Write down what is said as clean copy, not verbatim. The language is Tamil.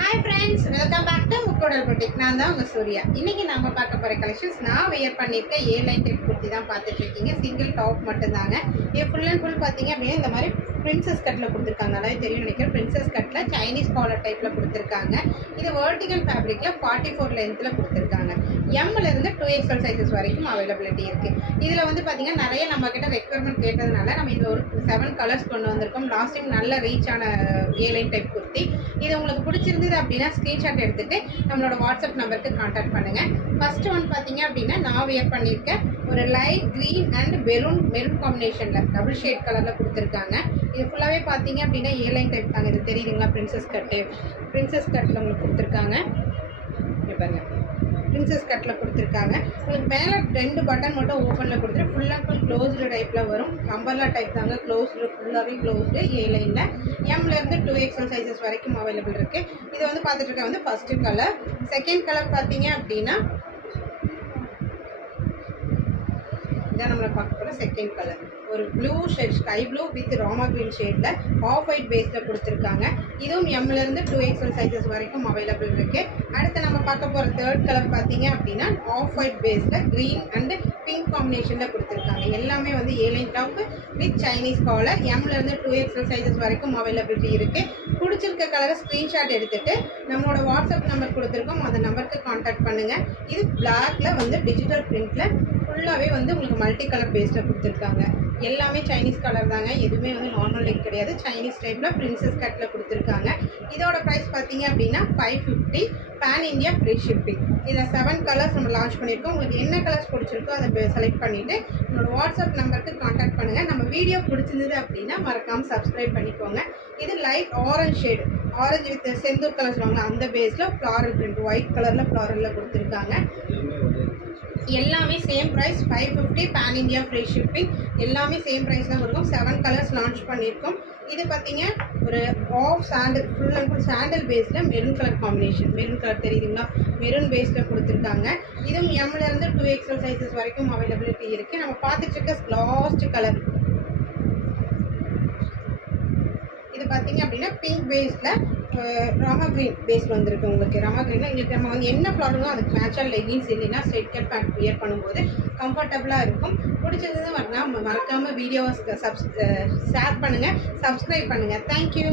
Hi friends, welcome back to முக்கோடல் புட்டிக். நான் தான் உங்கள் சூர்யா. இன்றைக்கி நம்ம பார்க்க போகிற கலெக்ஷன்ஸ் நான் வியர் பண்ணியிருக்க ஏ லைன் டைப் குர்த்தி தான் பார்த்துட்ருக்கீங்க. சிங்கிள் டாப் மட்டும்தாங்க. இது ஃபுல் அண்ட் ஃபுல் பார்த்தீங்க அப்படின்னா இந்த மாதிரி பிரின்சஸ் கட்டில் கொடுத்துருக்காங்க. அதாவது தெரியும் நினைக்கிறேன். பிரின்சஸ் கட்டில் சைனீஸ் காலர் டைப்பில் கொடுத்துருக்காங்க. இது வெர்டிகல் ஃபேப்ரிக்கில் 44 லென்த்தில் கொடுத்துருக்காங்க. எம்லேருந்து 2XL சைஸஸ் வரைக்கும் அவைலபிலிட்டி இருக்குது. இதில் வந்து பார்த்திங்கன்னா நிறைய நம்மக்கிட்ட ரெக்யர்மெண்ட் கேட்டதுனால நம்ம இதில் ஒரு 7 கலர்ஸ் கொண்டு வந்திருக்கோம். லாஸ்ட் டைம் நல்ல ரீச் ஆன ஏ லைன் டைப் குர்த்தி. இது உங்களுக்கு பிடிச்சிருந்தது அப்படின்னா ஸ்க்ரீன்ஷாட் எடுத்துகிட்டு நம்மளோட வாட்ஸ்அப் நம்பருக்கு கான்டாக்ட் பண்ணுங்கள். ஃபஸ்ட்டு ஒன் பார்த்தீங்க அப்படின்னா நான் வியர் பண்ணியிருக்கேன். ஒரு லைட் க்ரீன் அண்ட் மெரூன் காம்பினேஷனில் டபுள் ஷேட் கலரில் கொடுத்துருக்காங்க. இது ஃபுல்லாகவே பார்த்தீங்க அப்படின்னா ஏ லைன் டைப் தாங்க. இது தெரியுதுங்களா? பிரின்சஸ் கட்டில் உங்களுக்கு கொடுத்துருக்காங்க. பாருங்க, பிரின்சஸ் கட்டில் கொடுத்துருக்காங்க. உங்களுக்கு மேலே 2 பட்டன் மட்டும் ஓப்பனில் கொடுத்துட்டு ஃபுல் அண்ட் ஃபுல் க்ளோஸ்டு டைப்பில் வரும். அம்பர்லா டைப் தாங்க. க்ளோஸ்டு, ஃபுல்லாகவே க்ளோஸ்டு ஏ லைனில். எம்லேருந்து 2XL சைஸஸ் வரைக்கும் அவைலபிள் இருக்குது. இது வந்து பார்த்துட்டு இருக்க வந்து ஃபஸ்ட்டு கலர். செகண்ட் கலர் பார்த்தீங்க அப்படின்னா இதான் நம்மளை பார்க்க போகிற செகண்ட் கலர். ஒரு blue shade, sky blue with Rama green ஷேடில் ஆஃப் ஒயிட் பேஸில் கொடுத்துருக்காங்க. இதுவும் எம்லேருந்து 2XL சைஸஸ் வரைக்கும் அவைலபிள் இருக்குது. அடுத்து நம்ம பார்க்க போகிற தேர்ட் கலர் பார்த்தீங்க அப்படின்னா ஆஃப் ஒயிட் பேஸில் க்ரீன் அண்டு பிங்க் காம்பினேஷனில் கொடுத்துருக்காங்க. எல்லாமே வந்து A line top with Chinese collar. எம்லேருந்து 2XL சைஸஸ் வரைக்கும் அவைலபிலிட்டி இருக்குது. பிடிச்சிருக்க கலரை ஸ்க்ரீன்ஷாட் எடுத்துகிட்டு நம்மளோட வாட்ஸ்அப் நம்பர் கொடுத்துருக்கோம். அந்த நம்பருக்கு கான்டாக்ட் பண்ணுங்கள். இது பிளாக்ல வந்து டிஜிட்டல் பிரிண்டில் ஃபுல்லாகவே வந்து உங்களுக்கு மல்டி கலர் பேஸில் கொடுத்துருக்காங்க. எல்லாமே சைனீஸ் கலர் தாங்க. எதுவுமே வந்து நார்மல் லைக் கிடையாது. சைனீஸ் டைப்பில் பிரின்சஸ் கட்டில் கொடுத்துருக்காங்க. இதோட ப்ரைஸ் பார்த்தீங்க அப்படின்னா 550. Pan India free shipping. இதில் 7 கலர்ஸ் நம்ம லான்ச் பண்ணியிருக்கோம். உங்களுக்கு என்ன கலர்ஸ் பிடிச்சிருக்கோ அதை செலக்ட் பண்ணிவிட்டு நம்மளோட வாட்ஸ்அப் நம்பருக்கு கான்டாக்ட் பண்ணுங்கள். நம்ம வீடியோ பிடிச்சிருந்தது அப்படின்னா மறக்காமல் சப்ஸ்கிரைப் பண்ணிக்கோங்க. இது light orange shade, orange with செந்தூர் கலர் சொல்லுவாங்க, அந்த பேஸில் ஃப்ளாரல் பிரிண்ட் ஒயிட் கலரில் ஃப்ளாரலில் கொடுத்துருக்காங்க. எல்லாமே same price 550. Pan India free shipping. எல்லாமே சேம் ப்ரைஸ் தான் கொடுக்கும். 7 கலர்ஸ் லான்ச் பண்ணியிருக்கோம். இது பார்த்தீங்க ஒரு off sandal, full and full sandal பேஸில் maroon colour combination. Maroon colour தெரியுதுங்களா? மெரூன் பேஸில் கொடுத்துருக்காங்க. இதுவும் எம்லேருந்து 2XL சைஸஸ் வரைக்கும் அவைலபிலிட்டி இருக்குது. நம்ம பார்த்துட்டு இருக்க லாஸ்ட் கலர் இது பார்த்தீங்க அப்படின்னா பிங்க் பேஸில் ராமா க்ரீன் பேஸில் வந்துருக்கு. உங்களுக்கு ராமா க்ரீனில் எங்களுக்கு நம்ம வந்து என்ன ப்ராப்ளமோ அதுக்கு மேட்சாக லெகின்ஸ் இல்லைன்னா ஸ்ட்ரெயிட் கட் பேண்ட் வியர் பண்ணும்போது கம்ஃபர்டபுளாக இருக்கும். பிடிச்சது மறக்காமல் வீடியோஸ் ஷேர் பண்ணுங்கள், சப்ஸ்கிரைப் பண்ணுங்கள். தேங்க்யூ.